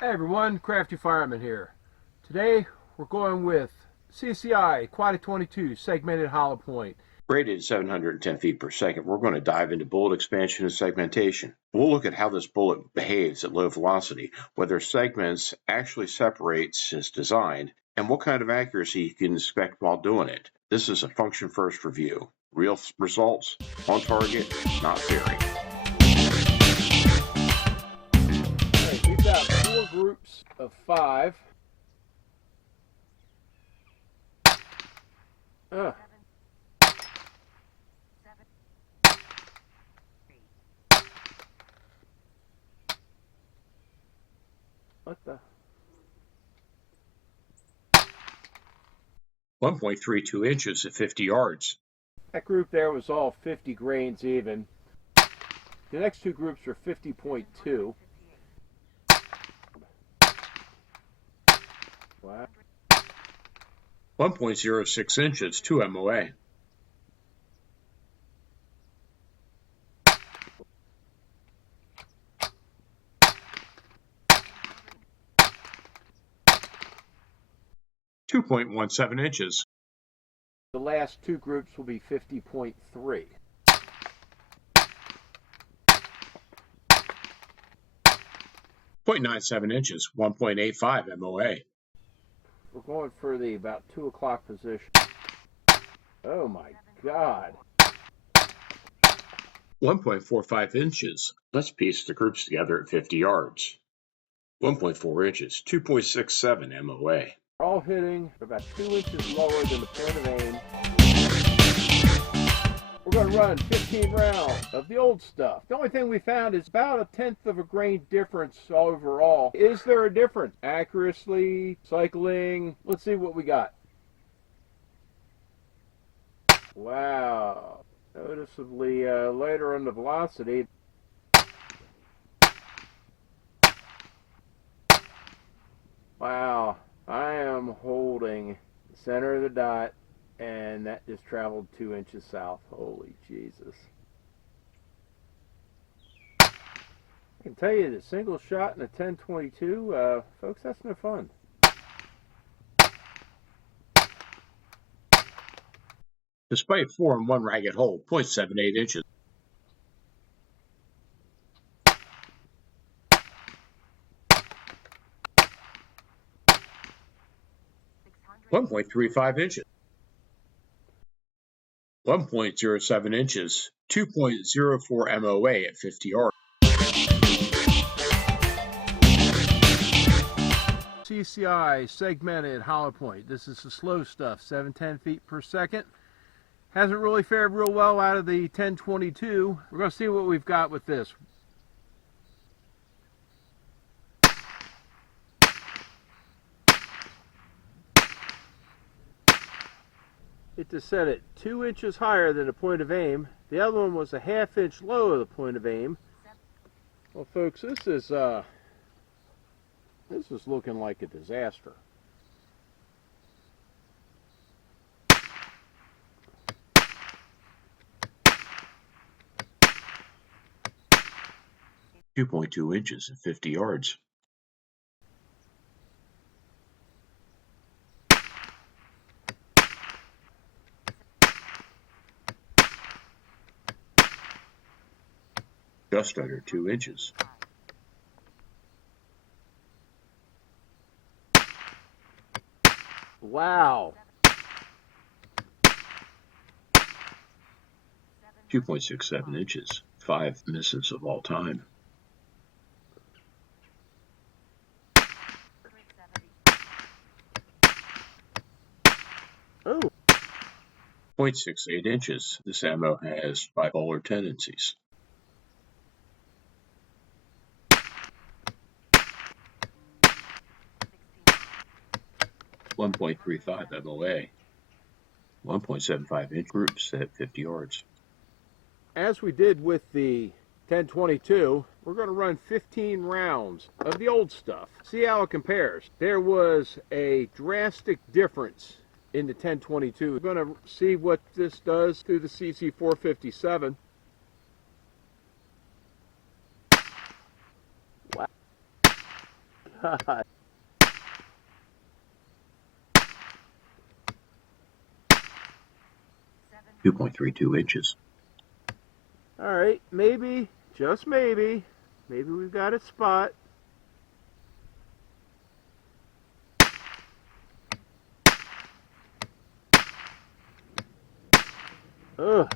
Hey everyone, Crafty Fireman here. Today we're going with CCI Quiet 22 segmented hollow point. Rated 710 feet per second, we're going to dive into bullet expansion and segmentation. We'll look at how this bullet behaves at low velocity, whether segments actually separates as designed, and what kind of accuracy you can expect while doing it. This is a function first review. Real results, on target, not theory. Alright, we've got 4 groups of 5. What the? 1.32 inches at 50 yards. That group there was all 50 grains even. The next 2 groups are 50.2. Wow. 1.06 inches, 2 MOA. 2.17 inches. The last 2 groups will be 50.3. 0.97 inches, 1.85 MOA. We're going for the about 2 o'clock position. Oh my God. 1.45 inches. Let's piece the groups together at 50 yards. 1.4 inches, 2.67 MOA. We're all hitting about 2 inches lower than the point of aim. We're going to run 15 rounds of the old stuff. The only thing we found is about 1/10 of a grain difference overall. Is there a difference? Accuracy, cycling, let's see what we got. Wow, noticeably lighter on the velocity. Wow, I am holding the center of the dot, and that just traveled 2 inches south. Holy Jesus. I can tell you the single shot in a 10-22, folks, that's no fun. Despite 4 and 1 ragged hole, 0.78 inches. 1.35 inches. 1.07 inches, 2.04 MOA at 50 yards. CCI segmented hollow point. This is the slow stuff, 710 feet per second. Hasn't really fared real well out of the 10-22. We're going to see what we've got with this. It is set at 2 inches higher than the point of aim. The other one was a 1/2 inch lower the point of aim. Well, folks, this is looking like a disaster. .2 inches at 50 yards. Just under 2 inches. Wow. 2.67 inches, 5 misses of all time. Oh. 0.68 inches. This ammo has bipolar tendencies. 1.35 MOA. 1.75 inch groups at 50 yards. As we did with the 10-22, we're going to run 15 rounds of the old stuff. See how it compares. There was a drastic difference in the 10-22. We're going to see what this does through the CC 457. Wow. God. 2.32 inches. All right, maybe, just maybe we've got a spot. Ugh.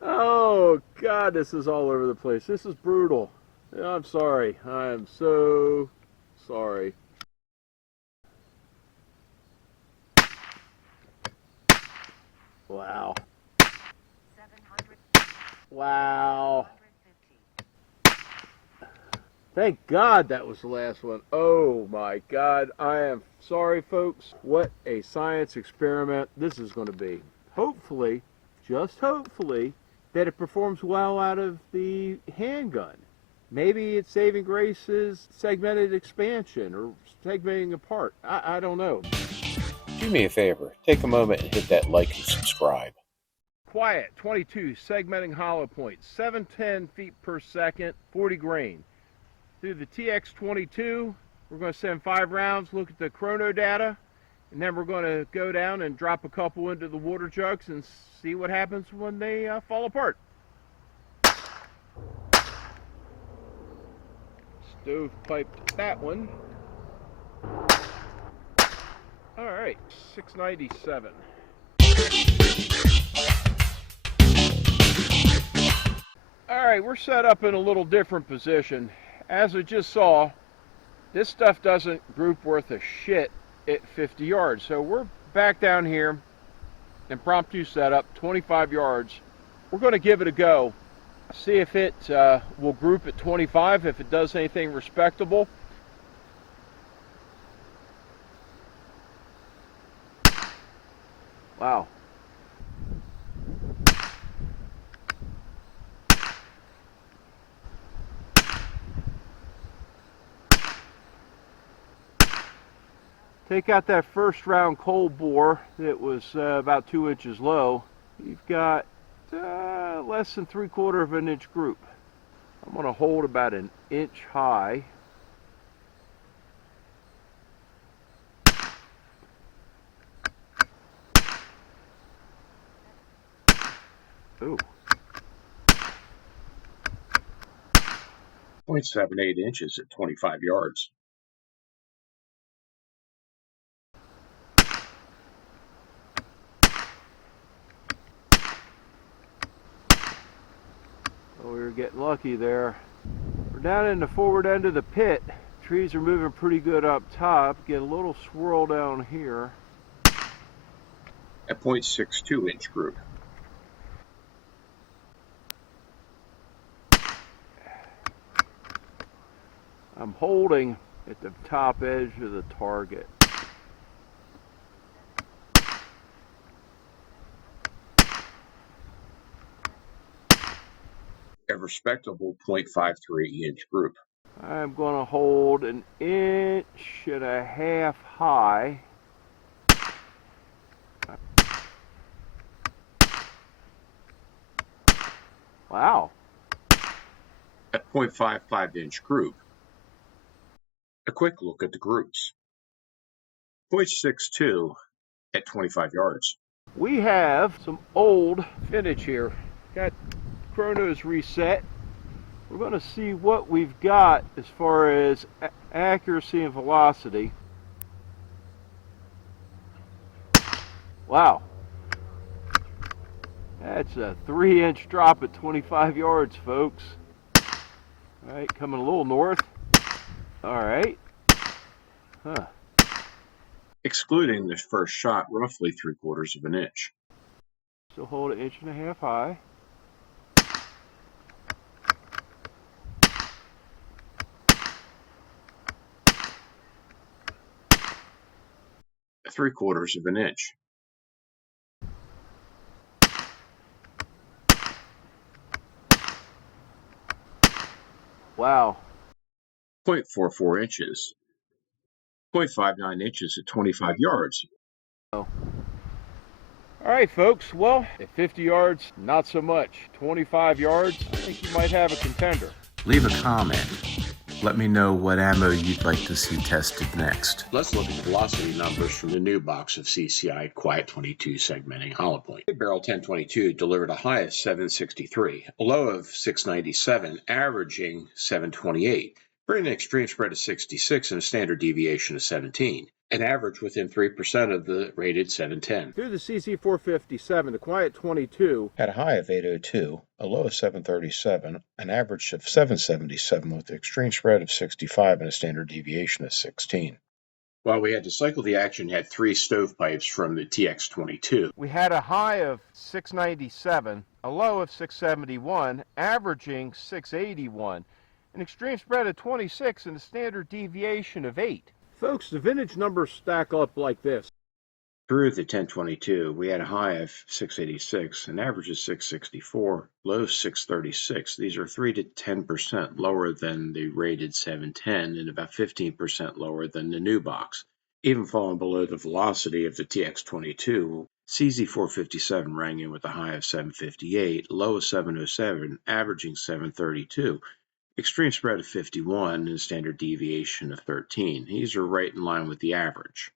Oh God, this is all over the place. This is brutal. I'm sorry. I am so sorry. Wow. Wow. Thank God that was the last one. Oh my God. I am sorry, folks. What a science experiment this is going to be. Hopefully, just hopefully, that it performs well out of the handgun. Maybe its saving grace is segmented expansion or segmenting apart. I don't know. Do me a favor, take a moment and hit that like and subscribe. Quiet 22 segmenting hollow point, 710 feet per second, 40 grain. Through the TX22, we're going to send 5 rounds, look at the chrono data, and then we're going to go down and drop a couple into the water jugs and see what happens when they fall apart. Stove piped that one. All right, 697. All right, we're set up in a little different position. As I just saw, this stuff doesn't group worth a shit at 50 yards. So we're back down here, impromptu setup, 25 yards. We're going to give it a go. See if it will group at 25, if it does anything respectable. Wow. Take out that first round cold bore that was about 2 inches low. You've got less than 3/4 of an inch group. I'm going to hold about an inch high. Ooh. 0.78 inches at 25 yards. Oh, we were getting lucky there. We're down in the forward end of the pit. Trees are moving pretty good up top. Get a little swirl down here. At 0.62 inch group. I'm holding at the top edge of the target. A respectable 0.53 inch group. I'm going to hold an inch and a half high. Wow. At 0.55 inch group. A quick look at the groups. 0.62 at 25 yards. We have some old vintage here. Got chronos reset. We're going to see what we've got as far as accuracy and velocity. Wow. That's a 3-inch drop at 25 yards, folks. All right, coming a little north. All right. Huh. Excluding the first shot, roughly 3/4 of an inch. So hold an inch and a half high. At 3/4 of an inch. Wow. 0.44 inches. 0.59 inches at 25 yards. Oh. All right, folks. Well, at 50 yards, not so much. 25 yards, I think you might have a contender. Leave a comment. Let me know what ammo you'd like to see tested next. Let's look at the velocity numbers from the new box of CCI Quiet 22 segmenting hollow point. The Barrel 1022 delivered a high of 763, a low of 697, averaging 728, bringing an extreme spread of 66 and a standard deviation of 17. An average within 3% of the rated 710. Through the CC 457, the Quiet 22 had a high of 802, a low of 737, an average of 777 with an extreme spread of 65 and a standard deviation of 16. While we had to cycle, the action had 3 stovepipes from the TX22. we had a high of 697, a low of 671, averaging 681, an extreme spread of 26, and a standard deviation of 8. Folks, the vintage numbers stack up like this. Through the 1022, we had a high of 686, an average of 664, low of 636. These are 3 to 10% lower than the rated 710 and about 15% lower than the new box. Even falling below the velocity of the TX22, CZ457 rang in with a high of 758, low of 707, averaging 732. Extreme spread of 51 and a standard deviation of 13. These are right in line with the average.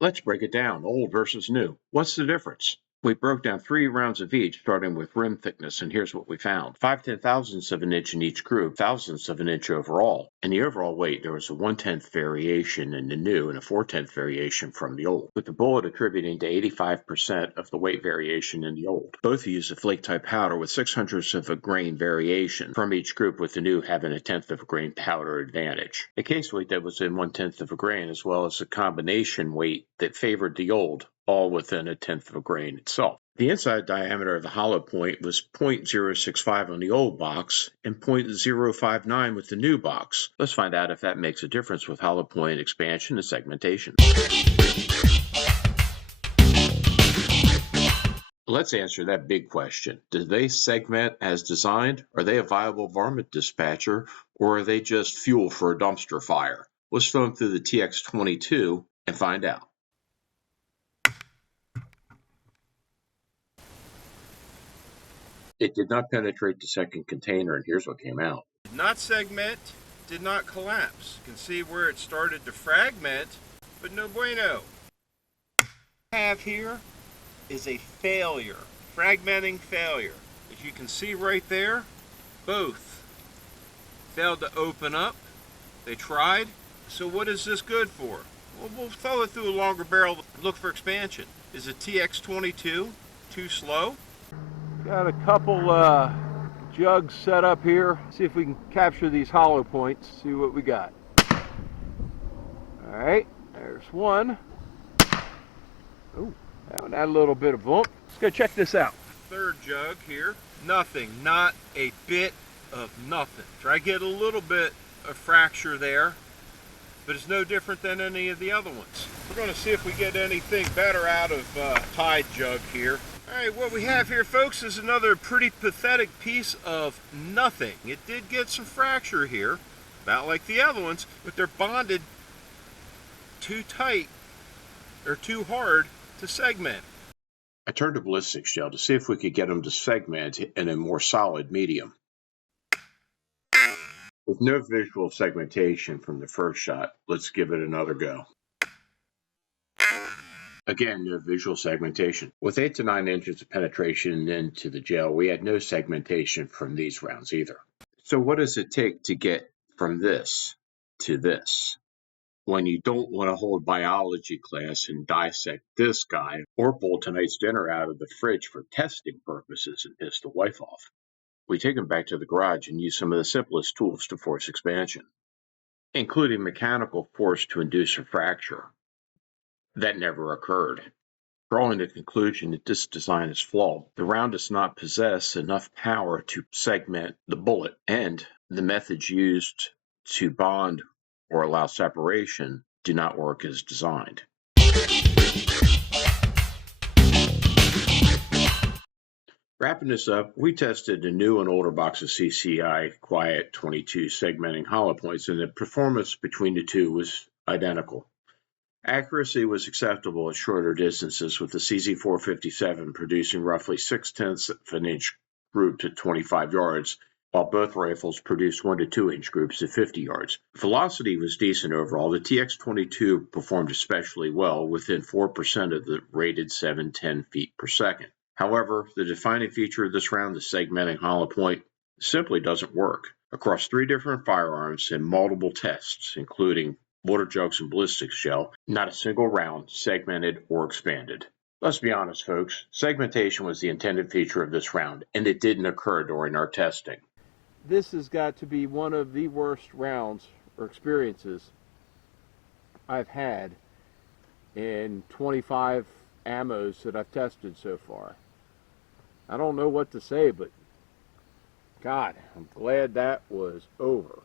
Let's break it down, old versus new. What's the difference? We broke down 3 rounds of each, starting with rim thickness, and here's what we found. 5/10,000ths of an inch in each group, thousandths of an inch overall. In the overall weight, there was a 1/10 variation in the new and a 4/10 variation from the old, with the bullet attributing to 85% of the weight variation in the old. Both used a flake-type powder with 0.06 of a grain variation from each group, with the new having a 1/10 of a grain powder advantage. A case weight that was in 1/10 of a grain, as well as a combination weight that favored the old, all within a 1/10 of a grain itself. The inside diameter of the hollow point was 0.065 on the old box and 0.059 with the new box. Let's find out if that makes a difference with hollow point expansion and segmentation. Let's answer that big question. Do they segment as designed? Are they a viable varmint dispatcher, or are they just fuel for a dumpster fire? Let's throw them through the TX22 and find out. It did not penetrate the second container, and here's what came out. Did not segment, did not collapse. You can see where it started to fragment, but no bueno. What we have here is a failure, fragmenting failure. As you can see right there, both failed to open up. They tried. So what is this good for? Well, we'll throw it through a longer barrel to look for expansion. Is a TX22 too slow? Got a couple jugs set up here. See if we can capture these hollow points, see what we got. All right, there's one. Oh, that one had a little bit of bump. Let's go check this out. Third jug here. Nothing, not a bit of nothing. Try to get a little bit of fracture there, but it's no different than any of the other ones. We're going to see if we get anything better out of Tide jug here. All right, what we have here, folks, is another pretty pathetic piece of nothing. It did get some fracture here, about like the other ones, but they're bonded too tight or too hard to segment. I turned to ballistics gel to see if we could get them to segment in a more solid medium. With no visual segmentation from the first shot, let's give it another go. Again, no visual segmentation. With 8 to 9 inches of penetration into the gel, we had no segmentation from these rounds either. So what does it take to get from this to this? When you don't want to hold biology class and dissect this guy, or pull tonight's dinner out of the fridge for testing purposes and piss the wife off, we take him back to the garage and use some of the simplest tools to force expansion, including mechanical force to induce a fracture. That never occurred. Drawing the conclusion that this design is flawed, the round does not possess enough power to segment the bullet, and the methods used to bond or allow separation do not work as designed. Wrapping this up, we tested a new and older box of CCI Quiet 22 segmenting hollow points, and the performance between the two was identical. Accuracy was acceptable at shorter distances, with the CZ457 producing roughly 0.6 of an inch group at 25 yards, while both rifles produced 1 to 2 inch groups at 50 yards. Velocity was decent overall. The TX-22 performed especially well, within 4% of the rated 710 feet per second. However, the defining feature of this round, the segmenting hollow point, simply doesn't work. Across 3 different firearms and multiple tests, including water jugs and ballistics shell, not a single round segmented or expanded. Let's be honest, folks, segmentation was the intended feature of this round, and it didn't occur during our testing. This has got to be one of the worst rounds or experiences I've had in 25 ammos that I've tested so far. I don't know what to say, but God, I'm glad that was over.